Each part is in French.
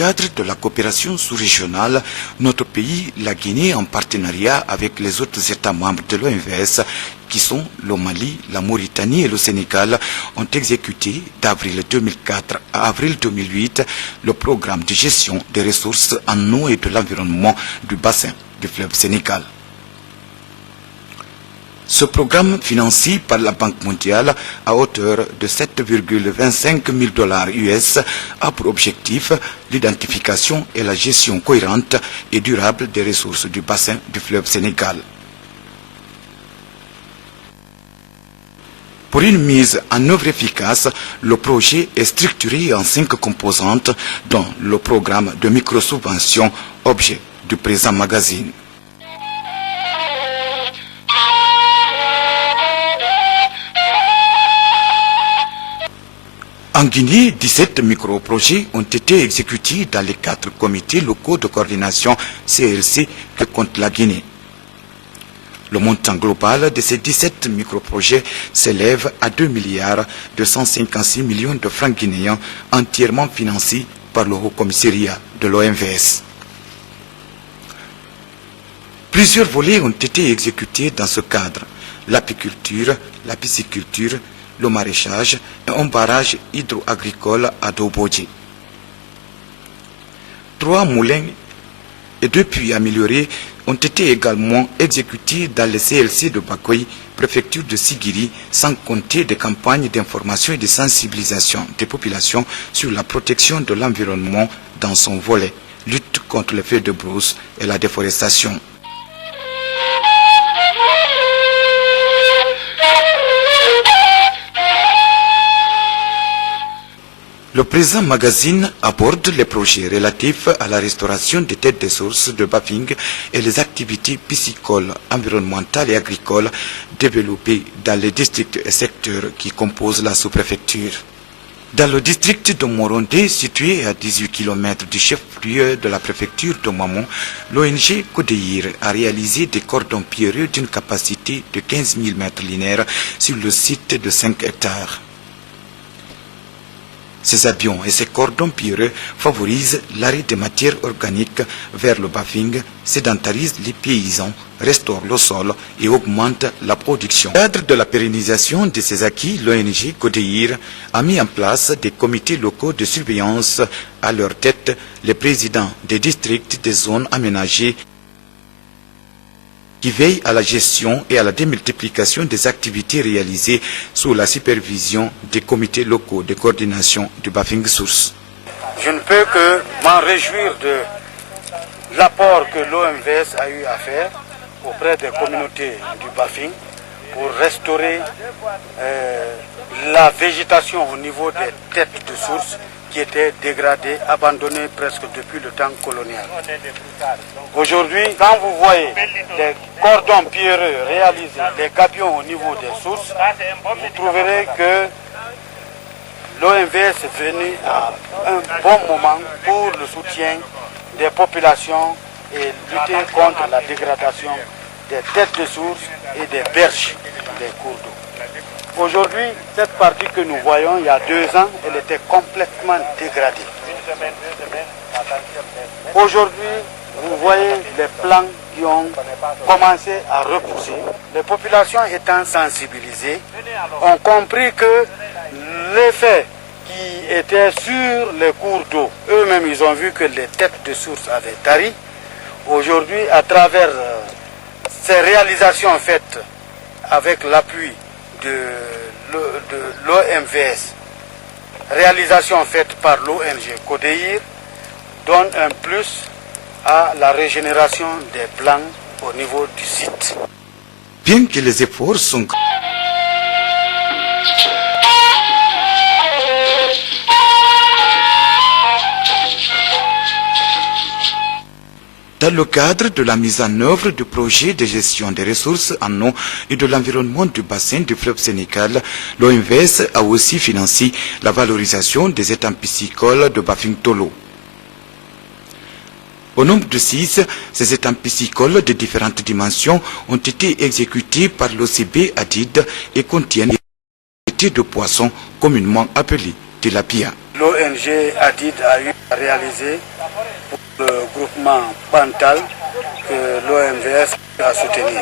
cadre de la coopération sous-régionale, notre pays, la Guinée, en partenariat avec les autres États membres de l'OMVS, qui sont le Mali, la Mauritanie et le Sénégal, ont exécuté d'avril 2004 à avril 2008 le programme de gestion des ressources en eau et de l'environnement du bassin du fleuve Sénégal. Ce programme, financé par la Banque mondiale à hauteur de 7,25 000 $ US, a pour objectif l'identification et la gestion cohérente et durable des ressources du bassin du fleuve Sénégal. Pour une mise en œuvre efficace, le projet est structuré en 5 composantes, dont le programme de microsubvention, objet du présent magazine. En Guinée, 17 micro-projets ont été exécutés dans les 4 comités locaux de coordination CLC que compte la Guinée. Le montant global de ces 17 micro-projets s'élève à 2,256 milliards de francs guinéens, entièrement financés par le Haut Commissariat de l'OMVS. Plusieurs volets ont été exécutés dans ce cadre: l'apiculture, la pisciculture, le maraîchage et un barrage hydro-agricole à Dobodji. 3 moulins et 2 puits améliorés ont été également exécutés dans le CLC de Bakoyi, préfecture de Sigiri, sans compter des campagnes d'information et de sensibilisation des populations sur la protection de l'environnement dans son volet, lutte contre le feu de brousse et la déforestation. Le présent magazine aborde les projets relatifs à la restauration des têtes de sources de Bafing et les activités piscicoles, environnementales et agricoles développées dans les districts et secteurs qui composent la sous-préfecture. Dans le district de Morondé, situé à 18 km du chef-lieu de la préfecture de Mamon, l'ONG Kodeir a réalisé des cordons pierreux d'une capacité de 15 000 mètres linéaires sur le site de 5 hectares. Ces avions et ces cordons pierreux favorisent l'arrêt des matières organiques vers le Bafing, sédentarisent les paysans, restaurent le sol et augmentent la production. Dans le cadre de la pérennisation de ces acquis, l'ONG Kodeir a mis en place des comités locaux de surveillance, à leur tête les présidents des districts des zones aménagées qui veillent à la gestion et à la démultiplication des activités réalisées sous la supervision des comités locaux de coordination du Bafing Source. Je ne peux que m'en réjouir de l'apport que l'OMVS a eu à faire auprès des communautés du Bafing pour restaurer la végétation au niveau des têtes de source qui étaient dégradées, abandonnées presque depuis le temps colonial. Aujourd'hui, quand vous voyez des cordons pierreux réalisés, des gabions au niveau des sources, vous trouverez que l'OMVS est venu à un bon moment pour le soutien des populations et lutter contre la dégradation des têtes de source et des berges des cours d'eau. Aujourd'hui, cette partie que nous voyons, il y a 2 ans, elle était complètement dégradée. Aujourd'hui, vous voyez les plants qui ont commencé à repousser. Les populations étant sensibilisées ont compris que l'effet qui était sur les cours d'eau, eux-mêmes ils ont vu que les têtes de source avaient tari. Aujourd'hui, à travers ces réalisations faites avec l'appui de l'OMVS, réalisation faite par l'ONG Kodeir, donne un plus à la régénération des plants au niveau du site. Bien que les efforts sont dans le cadre de la mise en œuvre du projet de gestion des ressources en eau et de l'environnement du bassin du fleuve Sénégal, l'OMVS a aussi financé la valorisation des étangs piscicoles de Bafing Tolo. Au nombre de 6, ces étangs piscicoles de différentes dimensions ont été exécutés par l'OCB Adid et contiennent des variétés de poissons communément appelées tilapia. L'ONG l'ONG ADID a eu à réaliser pour le groupement Pantal que l'OMVS a soutenu.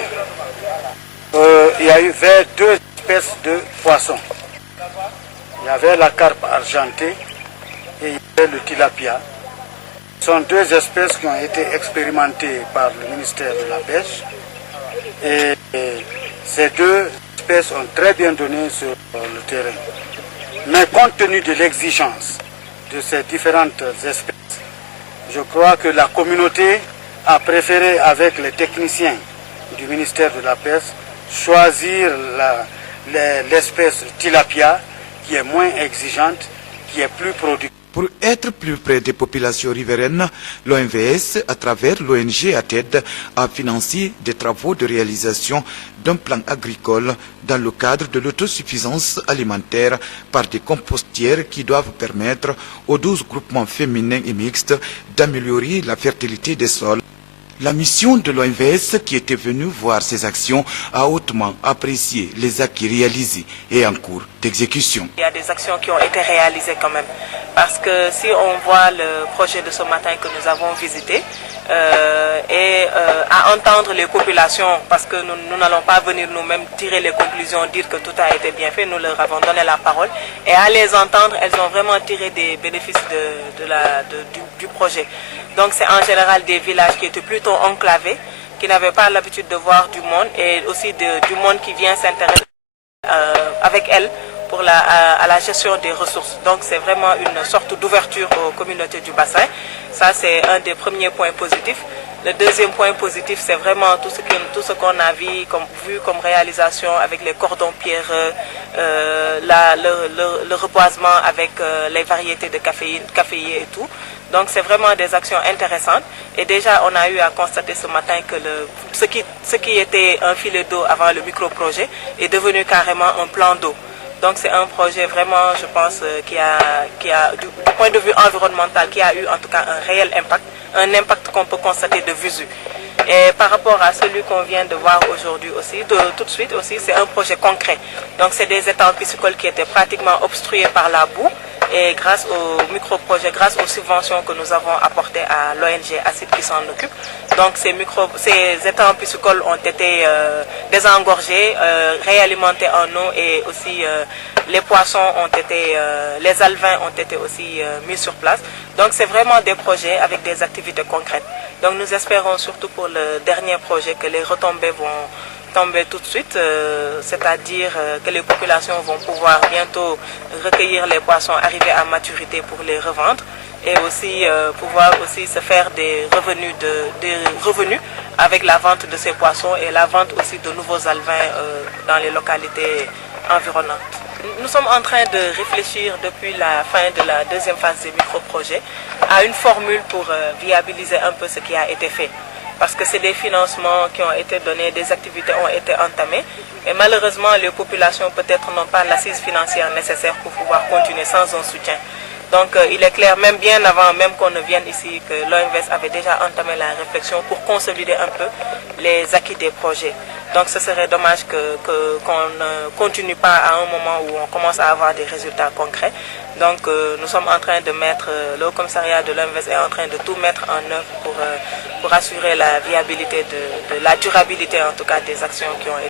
Il y a eu deux espèces de poissons. Il y avait la carpe argentée et il y avait le tilapia. Ce sont deux espèces qui ont été expérimentées par le ministère de la Pêche. Et ces deux espèces ont très bien donné sur le terrain. Mais compte tenu de l'exigence de ces différentes espèces, je crois que la communauté a préféré, avec les techniciens du ministère de la Pêche, choisir l'espèce tilapia qui est moins exigeante, qui est plus productive. Pour être plus près des populations riveraines, l'OMVS, à travers l'ONG ATED, a financé des travaux de réalisation d'un plan agricole dans le cadre de l'autosuffisance alimentaire par des compostières qui doivent permettre aux 12 groupements féminins et mixtes d'améliorer la fertilité des sols. La mission de l'OMVS qui était venue voir ces actions a hautement apprécié les acquis réalisés et en cours d'exécution. Il y a des actions qui ont été réalisées quand même. Parce que si on voit le projet de ce matin que nous avons visité, à entendre les populations, parce que nous n'allons pas venir nous-mêmes tirer les conclusions, dire que tout a été bien fait, nous leur avons donné la parole, et à les entendre, elles ont vraiment tiré des bénéfices du projet. Donc c'est en général des villages qui étaient plutôt enclavés, qui n'avaient pas l'habitude de voir du monde, et aussi du monde qui vient s'intéresser avec elles à la gestion des ressources. Donc c'est vraiment une sorte d'ouverture aux communautés du bassin. Ça c'est un des premiers points positifs. Le deuxième point positif, c'est vraiment tout ce qu'on a vu comme réalisation avec les cordons pierreux, le reboisement avec les variétés de caféiers et tout. Donc c'est vraiment des actions intéressantes. Et déjà on a eu à constater ce matin que ce qui était un filet d'eau avant le micro-projet est devenu carrément un plan d'eau. Donc c'est un projet vraiment, je pense, qui a du point de vue environnemental, qui a eu en tout cas un réel impact, un impact qu'on peut constater de visu. Et par rapport à celui qu'on vient de voir aujourd'hui aussi, tout de suite aussi, c'est un projet concret. Donc c'est des étangs piscicoles qui étaient pratiquement obstrués par la boue. Et grâce au micro-projet, grâce aux subventions que nous avons apportées à l'ONG ACID qui s'en occupe, donc ces étangs piscicoles ont été désengorgés, réalimentés en eau, et aussi les poissons les alevins ont été aussi mis sur place. Donc c'est vraiment des projets avec des activités concrètes. Donc nous espérons surtout pour le dernier projet que les retombées vont tomber tout de suite, c'est-à-dire que les populations vont pouvoir bientôt recueillir les poissons arrivés à maturité pour les revendre, et aussi pouvoir aussi se faire des revenus avec la vente de ces poissons et la vente aussi de nouveaux alevins dans les localités environnantes. Nous sommes en train de réfléchir depuis la fin de la deuxième phase du micro-projet à une formule pour viabiliser un peu ce qui a été fait. Parce que c'est des financements qui ont été donnés, des activités ont été entamées. Et malheureusement, les populations peut-être n'ont pas l'assise financière nécessaire pour pouvoir continuer sans un soutien. Donc il est clair, même bien avant même qu'on ne vienne ici, que l'OMVS avait déjà entamé la réflexion pour consolider un peu les acquis des projets. Donc ce serait dommage qu'on ne continue pas à un moment où on commence à avoir des résultats concrets. Donc nous sommes en train de mettre, le commissariat de l'OMVS est en train de tout mettre en œuvre pour assurer la viabilité, la durabilité en tout cas des actions qui ont été